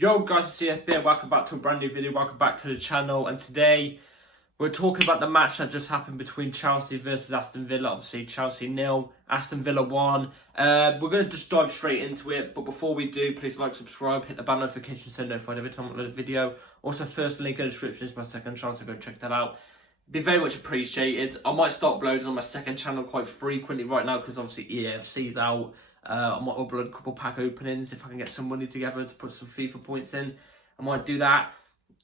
Yo guys, it's CFB, welcome back to a brand new video, welcome back to the channel, and today we're talking about the match that just happened between Chelsea versus Aston Villa. Obviously Chelsea 0, Aston Villa 1. We're going to just dive straight into it, but before we do, please like, subscribe, hit the bell notification so you're notified every time I upload a video. Also, first link in the description is my second channel, so go check that out. It'd be very much appreciated. I might start uploading on my second channel quite frequently right now because obviously EAFC's out. I might upload a couple pack openings if I can get some money together to put some FIFA points in. I might do that.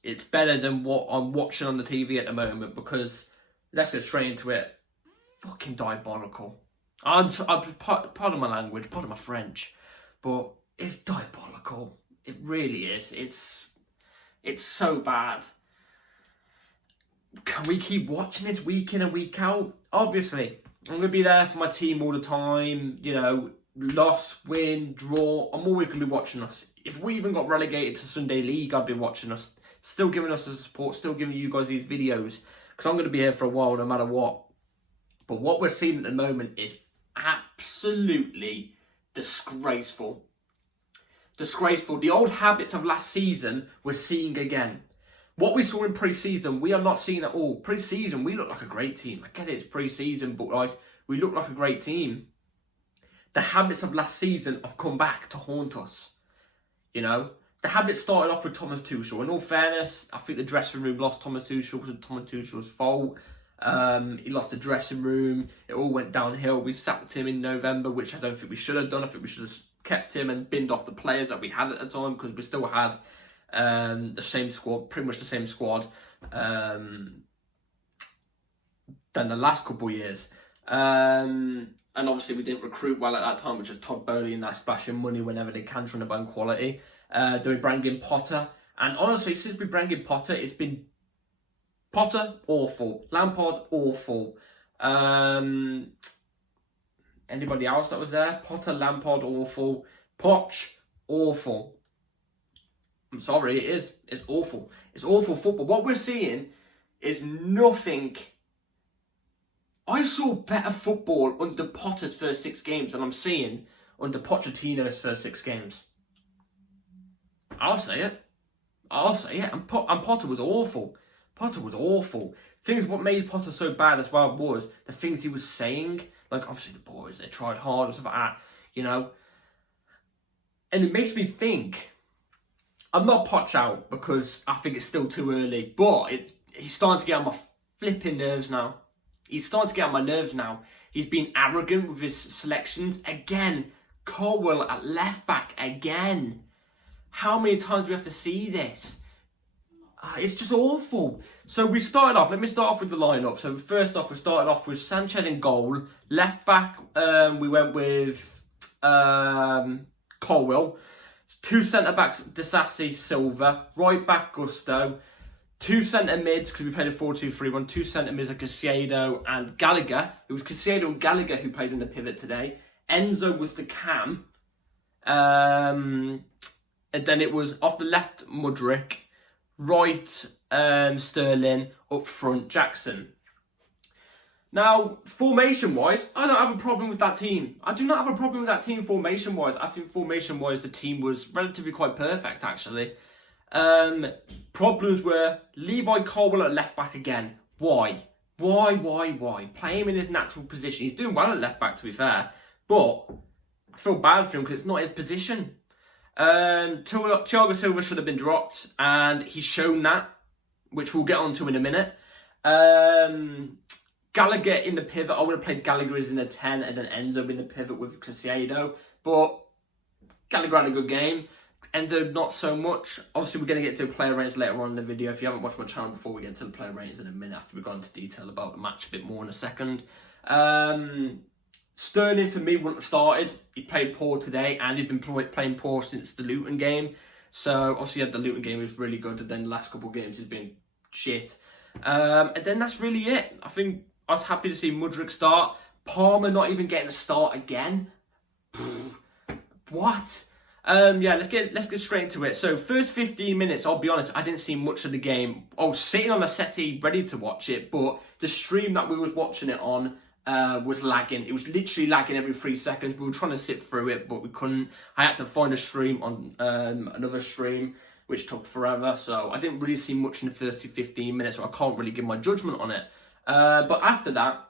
It's better than what I'm watching on the TV at the moment because, let's get straight into it, fucking diabolical. Pardon my language, pardon my French, but it's diabolical. It really is. It's so bad. Can we keep watching this week in and week out? Obviously, I'm going to be there for my team all the time, you know, loss, win, draw. I'm always going to be watching us. If we even got relegated to Sunday League, I'd be watching us, still giving us the support, still giving you guys these videos, because I'm going to be here for a while no matter what. But what we're seeing at the moment is absolutely disgraceful. Disgraceful. The old habits of last season we're seeing again. What we saw in pre-season, we are not seeing at all. Pre-season, we look like a great team. I get it, it's pre-season, but like we look like a great team. The habits of last season have come back to haunt us. You know, the habits started off with Thomas Tuchel. In all fairness, I think the dressing room lost Thomas Tuchel because of Thomas Tuchel's fault. He lost the dressing room. It all went downhill. We sacked him in November, which I don't think we should have done. I think we should have kept him and binned off the players that we had at the time because we still had the same squad, pretty much the same squad than the last couple of years. And obviously we didn't recruit well at that time, which is Todd Bowley and that splashing money whenever they can trying to bang quality. Then we bring in Potter. And honestly, since we bring in Potter, it's been Potter, awful. Lampard, awful. Anybody else that was there? Potter, Lampard, awful. Poch, awful. I'm sorry, it is. It's awful. It's awful football. What we're seeing is nothing. I saw better football under Potter's first 6 games than I'm seeing under Pochettino's first 6 games. I'll say it. I'll say it. And Potter was awful. Potter was awful. What made Potter so bad as well was the things he was saying. Like, obviously the boys, they tried hard and stuff like that, you know. And it makes me think, I'm not Poch out because I think it's still too early, but he's starting to get on my flipping nerves now. He's starting to get on my nerves now. He's been arrogant with his selections. Again, Colwell at left back again. How many times do we have to see this? It's just awful. So we started off, let me start off with the lineup. So first off, we started off with Sanchez in goal. Left back, we went with Colwell. 2 centre-backs, Disasi, Silva. Right back, Gusto. 2 centre mids, because we played a 4-2-3-1. 2 centre mids are Caicedo and Gallagher. It was Caicedo and Gallagher who played in the pivot today. Enzo was the cam. And then it was off the left, Mudryk. Right, Sterling. Up front, Jackson. Now, formation-wise, I don't have a problem with that team. I do not have a problem with that team formation-wise. I think formation-wise, the team was relatively quite perfect, actually. Problems were Levi Colwell at left back again. Why? Why? Play him in his natural position. He's doing well at left back, to be fair, but I feel bad for him because it's not his position. Thiago Silva should have been dropped, and he's shown that, which we'll get onto in a minute. Gallagher in the pivot. I would have played Gallagher as in a 10 and then Enzo in the pivot with Caicedo, but Gallagher had a good game. Enzo, not so much. Obviously, we're going to get to player ratings later on in the video. If you haven't watched my channel before, we get into the player ratings in a minute after we've gone into detail about the match a bit more in a second. Sterling, for me, wouldn't have started. He played poor today, and he's been playing poor since the Luton game. So, obviously, the Luton game was really good, and then the last couple of games he's been shit. And then that's really it. I think I was happy to see Mudryk start. Palmer not even getting a start again. What? Yeah, let's get straight into it. So first 15 minutes, I'll be honest, I didn't see much of the game. I was sitting on a settee ready to watch it, but the stream that we was watching it on was lagging. It was literally lagging every 3 seconds. We were trying to sit through it, but we couldn't. I had to find a stream on another stream, which took forever. So I didn't really see much in the first 15 minutes, so I can't really give my judgment on it. But after that,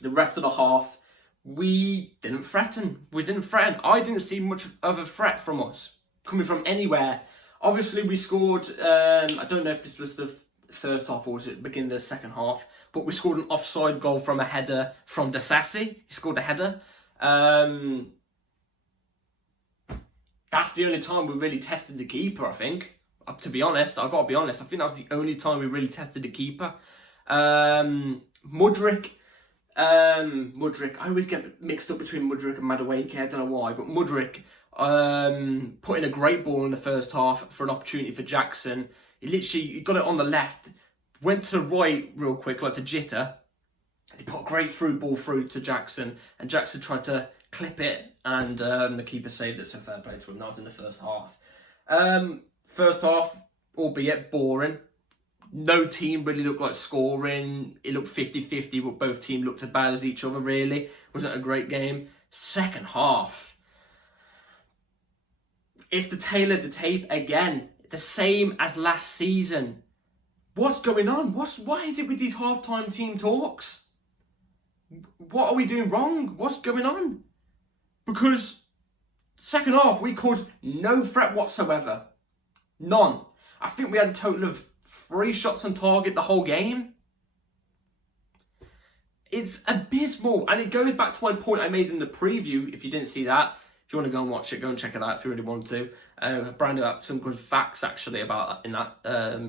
the rest of the half, we didn't threaten. I didn't see much of a threat from us, coming from anywhere. Obviously, we scored, I don't know if this was the first half or was it the beginning of the second half, but we scored an offside goal from a header from Disasi. He scored a header. That's the only time we really tested the keeper, I think. To be honest, I've got to be honest, I think that was the only time we really tested the keeper. Mudryk, I always get mixed up between Mudryk and Madueke, I don't know why, but Mudryk put in a great ball in the first half for an opportunity for Jackson. He got it on the left, went to the right real quick, like to Jitter. He put a great through ball through to Jackson, and Jackson tried to clip it, and the keeper saved it, so fair play to him. That was in the first half. First half, albeit boring. No team really looked like scoring. It looked 50-50, but both teams looked as bad as each other, really. Wasn't a great game. Second half, it's the tail of the tape again. The same as last season. What's going on? What is it with these halftime team talks? What are we doing wrong? What's going on? Because second half, we caused no threat whatsoever. None. I think we had a total of 3 shots on target the whole game. It's abysmal. And it goes back to my point I made in the preview. If you didn't see that, if you want to go and watch it, go and check it out if you really want to. I branded out some good facts actually about that in that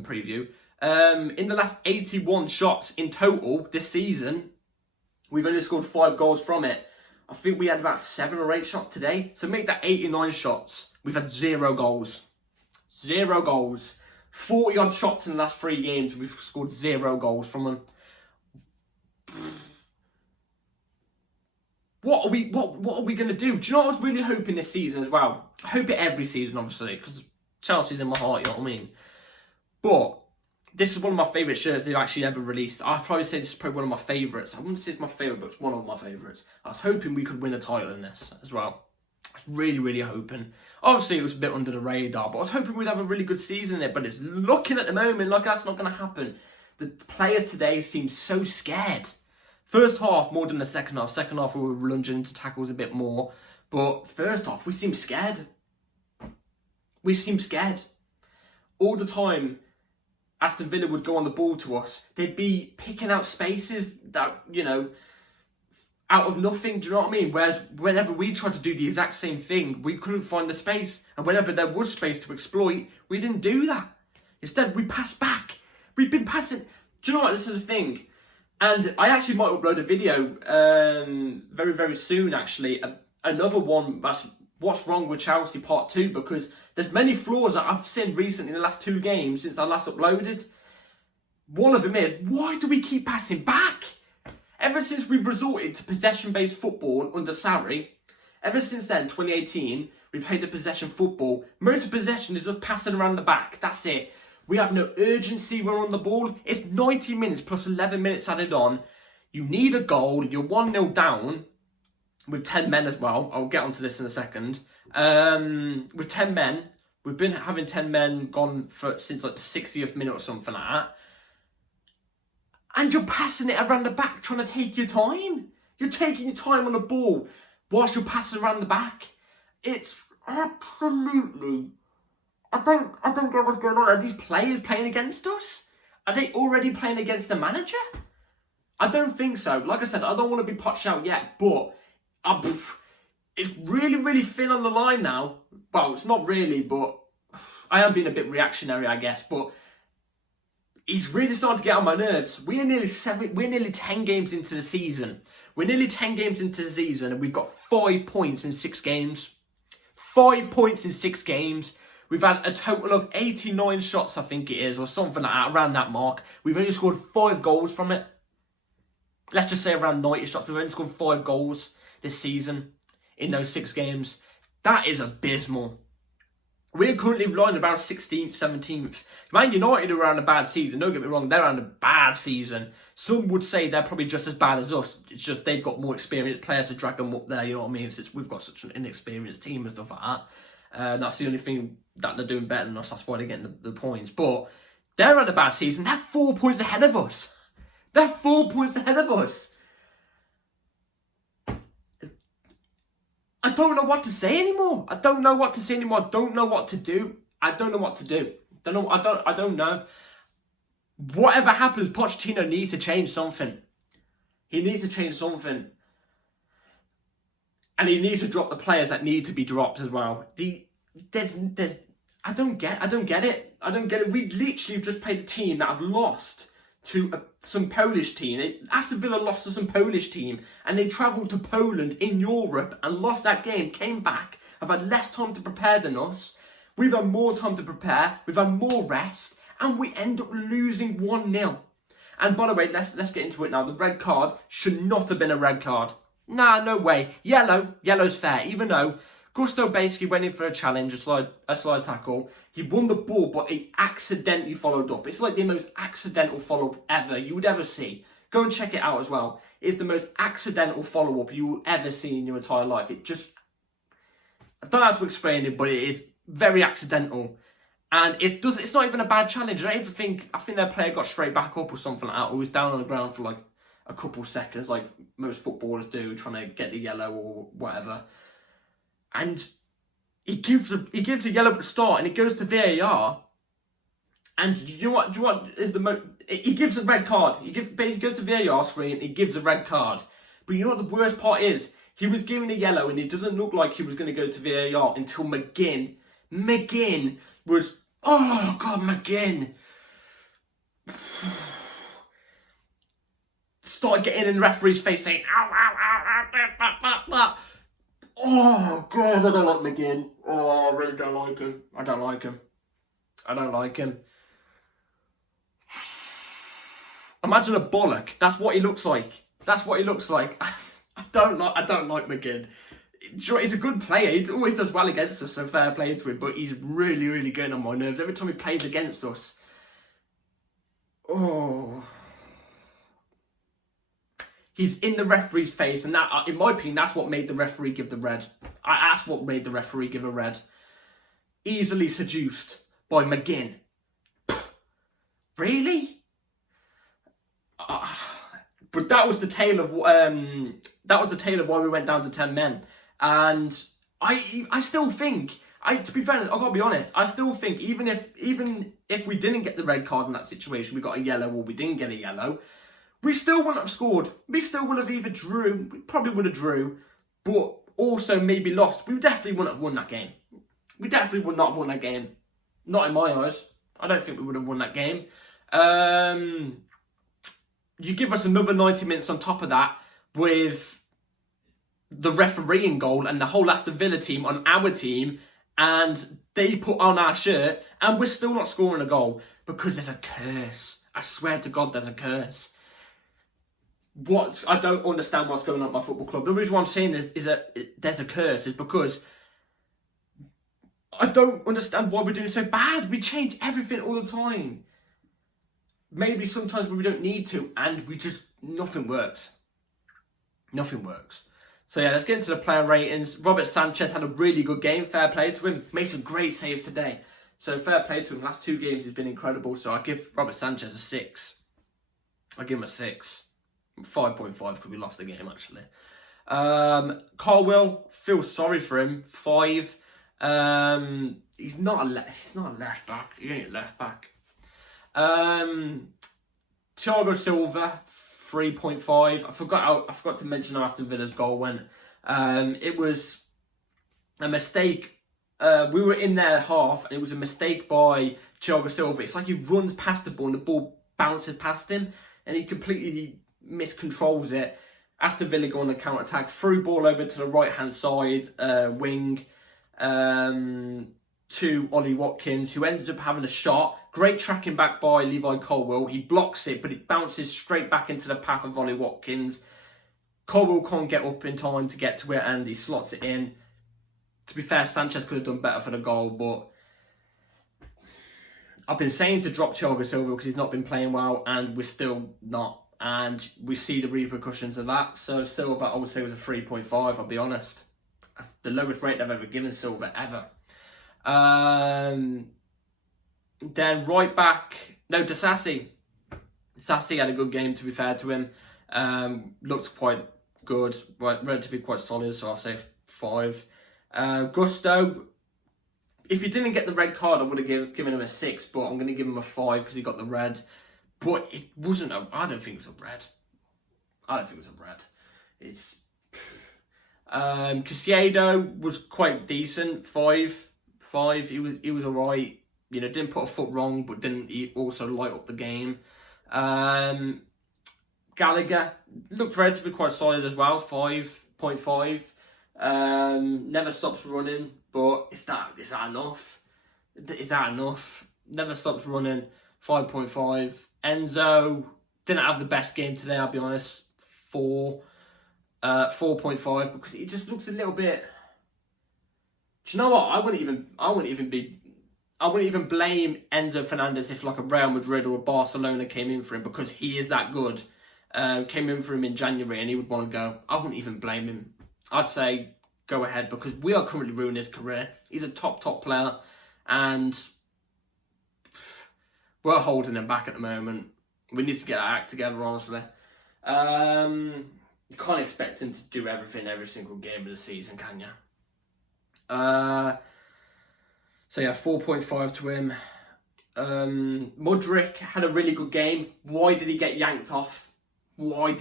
preview. In the last 81 shots in total this season, we've only scored 5 goals from it. I think we had about 7 or 8 shots today. So make that 89 shots. We've had 0 goals. 0 goals. 40 odd shots in the last 3 games. We've scored 0 goals from them. What are we going to do? Do you know what I was really hoping this season as well? I hope it every season, obviously, because Chelsea's in my heart, you know what I mean? But this is one of my favourite shirts they've actually ever released. I'd probably say this is probably one of my favourites. I wouldn't say it's my favourite, but it's one of my favourites. I was hoping we could win a title in this as well. I was really, really hoping. Obviously, it was a bit under the radar, but I was hoping we'd have a really good season in it. But it's looking at the moment like that's not going to happen. The players today seem so scared. First half more than the second half. Second half we were lunging into tackles a bit more. But first half we seemed scared. We seemed scared. All the time Aston Villa would go on the ball to us. They'd be picking out spaces that, you know, out of nothing, do you know what I mean? Whereas whenever we tried to do the exact same thing, we couldn't find the space. And whenever there was space to exploit, we didn't do that. Instead, we passed back. We've been passing. Do you know what? This is the thing. And I actually might upload a video very, very soon, actually. Another one, that's what's wrong with Chelsea part 2, because there's many flaws that I've seen recently in the last 2 games since I last uploaded. One of them is, why do we keep passing back? Ever since we've resorted to possession-based football under Sarri, ever since then, 2018, we played the possession football. Most of possession is just passing around the back. That's it. We have no urgency. We're on the ball. It's 90 minutes plus 11 minutes added on. You need a goal. You're 1-0 down with 10 men as well. I'll get onto this in a second. With 10 men, we've been having 10 men gone since like the 60th minute or something like that. And you're passing it around the back, trying to take your time. You're taking your time on the ball whilst you're passing around the back. It's absolutely... I don't get what's going on. Are these players playing against us? Are they already playing against the manager? I don't think so. Like I said, I don't want to be Poch out yet, but it's really, really thin on the line now. Well, it's not really, but I am being a bit reactionary, I guess. But he's really starting to get on my nerves. We're nearly 10 games into the season. We're nearly 10 games into the season, and we've got 5 points in 6 games. 5 points in 6 games. We've had a total of 89 shots, I think it is, or something like that, around that mark. We've only scored 5 goals from it. Let's just say around 90 shots. We've only scored 5 goals this season in those 6 games. That is abysmal. We're currently lying around 16th, 17th. Man United are on a bad season. Don't get me wrong, they're on a bad season. Some would say they're probably just as bad as us. It's just they've got more experienced players to drag them up there, you know what I mean? Since we've got such an inexperienced team and stuff like that. That's the only thing that they're doing better than us. That's why they're getting the points. But they're on a bad season. They're 4 points ahead of us. They're 4 points ahead of us. I don't know what to say anymore. I don't know what to say anymore. I don't know what to do. I don't know what to do. I don't know. Whatever happens, Pochettino needs to change something. He needs to change something. And he needs to drop the players that need to be dropped as well. I don't get it. I don't get it. We literally just played a team that have lost to some Polish team. Aston Villa lost to some Polish team, and they travelled to Poland in Europe and lost that game, came back, have had less time to prepare than us. We've had more time to prepare, we've had more rest, and we end up losing 1-0. And by the way, let's get into it now. The red card should not have been a red card. Nah, no way. Yellow's fair, even though Gusto basically went in for a challenge, a slide tackle. He won the ball, but he accidentally followed up. It's like the most accidental follow-up ever you would ever see. Go and check it out as well. It's the most accidental follow-up you will ever see in your entire life. It just... I don't know how to explain it, but it is very accidental. And it's not even a bad challenge. I think their player got straight back up or something like that, or was down on the ground for like a couple seconds, like most footballers do, trying to get the yellow or whatever. And he gives a yellow at the start, and it goes to VAR. And do you know what is the most? He gives a red card. Basically goes to VAR screen, and he gives a red card. But you know what the worst part is? He was given a yellow, and it doesn't look like he was going to go to VAR until McGinn was, oh God, McGinn started getting in the referee's face saying, ow, ow, ow, ow, ow, ow. Oh God, I don't like McGinn. Oh, I really don't like him. I don't like him. Imagine a bollock. That's what he looks like. I don't like McGinn. He's a good player. He always does well against us, so fair play to him. But he's really, really getting on my nerves every time he plays against us. Oh. He's in the referee's face, and that, in my opinion, that's what made the referee give the red. That's what made the referee give a red. Easily seduced by McGinn. Really? But that was the tale of why we went down to 10 men. And I still think, to be fair, I've got to be honest, I still think even if we didn't get the red card in that situation, we got a yellow or we didn't get a yellow, we still wouldn't have scored. We still would have either drew, we probably would have drew, but also maybe lost. We definitely wouldn't have won that game. We definitely would not have won that game. Not in my eyes. I don't think we would have won that game. You give us another 90 minutes on top of that with the refereeing goal and the whole Aston Villa team on our team, and they put on our shirt, and we're still not scoring a goal because there's a curse. I swear to God, there's a curse. I don't understand what's going on at my football club. The reason why I'm saying this is that there's a curse is because I don't understand why we're doing so bad. We change everything all the time. Maybe sometimes we don't need to, and nothing works. Nothing works. So yeah, let's get into the player ratings. Robert Sanchez had a really good game. Fair play to him. Made some great saves today. So fair play to him. Last 2 games he's been incredible. So I give Robert Sanchez a 6. I give him a 6. 5.5 because we lost the game actually. Carwell, feel sorry for him. 5. He's not a left back. He ain't a left back. Thiago Silva, 3.5. I forgot to mention how Aston Villa's goal went. It was a mistake. We were in their half, and it was a mistake by Thiago Silva. It's like he runs past the ball, and the ball bounces past him, and he completely miscontrols it. Aston Villa go on the counter attack, through ball over to the right hand side wing. To Ollie Watkins, who ended up having a shot. Great tracking back by Levi Colwill. He blocks it, but it bounces straight back into the path of Ollie Watkins. Colwill can't get up in time to get to it, and he slots it in. To be fair, Sanchez could have done better for the goal, but I've been saying to drop Thiago Silva because he's not been playing well, and we're still not. And we see the repercussions of that. So Silva, I would say, was a 3.5, I'll be honest. That's the lowest rate I've ever given Silva, ever. Then right back, no, Disasi. Disasi had a good game, to be fair to him. Looked quite good, relatively quite solid, so I'll say 5. Gusto, if he didn't get the red card, I would have given him a 6, but I'm going to give him a 5 because he got the red. But it wasn't I don't think it was a red. I don't think it was a red. It's... Caicedo was quite decent, 5. He was alright. You know, didn't put a foot wrong, but didn't also light up the game. Gallagher looked relatively quite solid as well, 5.5. Never stops running, but is that enough? Is that enough? Never stops running, 5.5. Enzo didn't have the best game today, I'll be honest, 4.5, because he just looks a little bit. Do you know what? I wouldn't even blame Enzo Fernandez if like a Real Madrid or a Barcelona came in for him, because he is that good. Came in for him in January and he would want to go. I wouldn't even blame him. I'd say go ahead, because we are currently ruining his career. He's a top player, and we're holding him back at the moment. We need to get our act together, honestly. You can't expect him to do everything every single game of the season, can you? So yeah, 4.5 to him. Mudryk had a really good game. Why did he get yanked off? I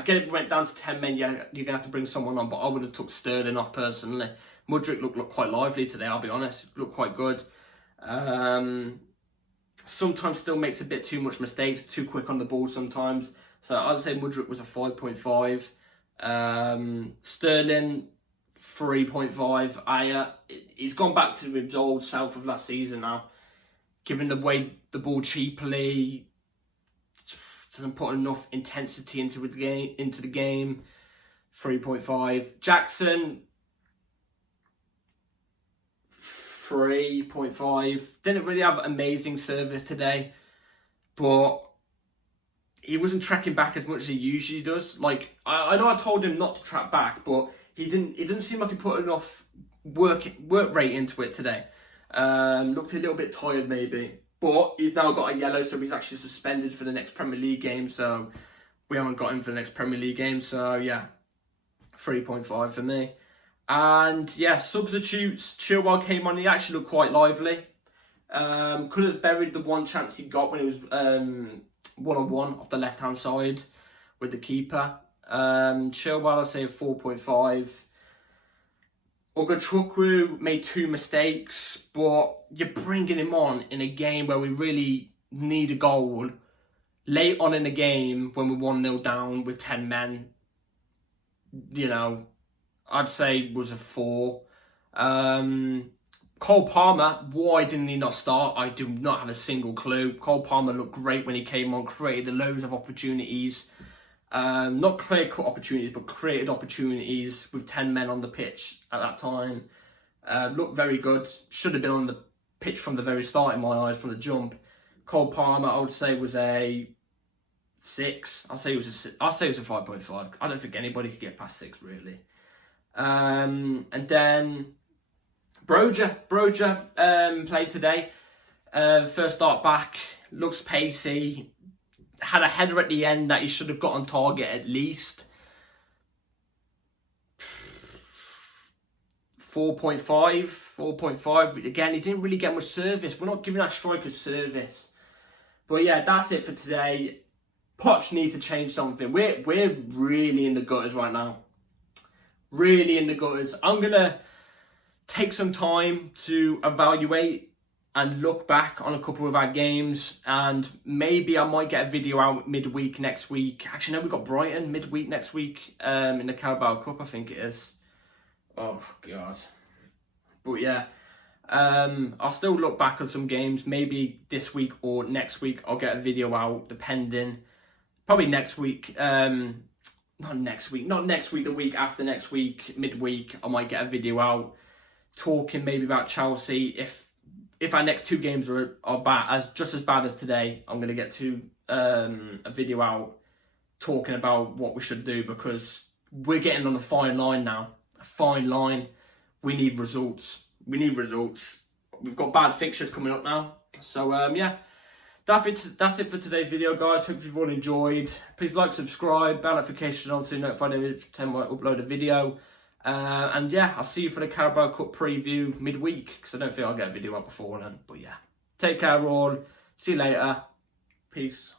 get it, went down to 10 men. Yeah, you're going to have to bring someone on, but I would have took Sterling off personally. Mudryk looked quite lively today, I'll be honest. Looked quite good. Sometimes still makes a bit too much mistakes, too quick on the ball sometimes. So I'd say Mudryk was a 5.5. Sterling, 3.5. He's gone back to his old self of last season now. Given the way the ball cheaply, doesn't put enough intensity into the game. 3.5. Jackson, 3.5. Didn't really have amazing service today, but he wasn't tracking back as much as he usually does. Like, I know I told him not to track back, but he didn't seem like he put enough work rate into it today. Looked a little bit tired maybe, but he's now got a yellow, so he's actually suspended for the next Premier League game. So we haven't got him for the next Premier League game. So yeah, 3.5 for me. And yeah, substitutes. Chilwell came on. He actually looked quite lively. Could have buried the one chance he got when it was one-on-one off the left-hand side with the keeper. Chilwell, I'd say 4.5. Ogachukwu made 2 mistakes, but you're bringing him on in a game where we really need a goal. Late on in the game, when we're 1-0 down with 10 men, you know, I'd say was a 4. Cole Palmer, why didn't he not start? I do not have a single clue. Cole Palmer looked great when he came on, created loads of opportunities. Not clear-cut opportunities, but created opportunities with 10 men on the pitch at that time. Looked very good. Should have been on the pitch from the very start in my eyes, from the jump. Cole Palmer, I would say, was a 6. I'll say it was a 5.5. I don't think anybody could get past 6, really. And then Broja played today. First start back, looks pacey. Had a header at the end that he should have got on target at least. 4.5. Again, he didn't really get much service. We're not giving our strikers service. But yeah, that's it for today. Poch needs to change something. We're really in the gutters right now. Really in the gutters. I'm going to take some time to evaluate and look back on a couple of our games, and maybe I might get a video out midweek next week. Actually, no, we've got Brighton midweek next week in the Carabao Cup, I think it is. Oh, God. But yeah, I'll still look back on some games. Maybe this week or next week I'll get a video out, depending. Probably next week. Not next week, the week after next week, midweek, I might get a video out talking maybe about Chelsea. If if our next 2 games are bad, just as bad as today, I'm going to get to a video out talking about what we should do, because we're getting on a fine line now. A fine line. We need results. We need results. We've got bad fixtures coming up now. So, yeah. That's it for today's video, guys. Hope you've all enjoyed. Please like, subscribe, bell notification on so you're notified every time I upload a video. And yeah, I'll see you for the Carabao Cup preview midweek, because I don't think I'll get a video out before then. But yeah, take care all. See you later. Peace.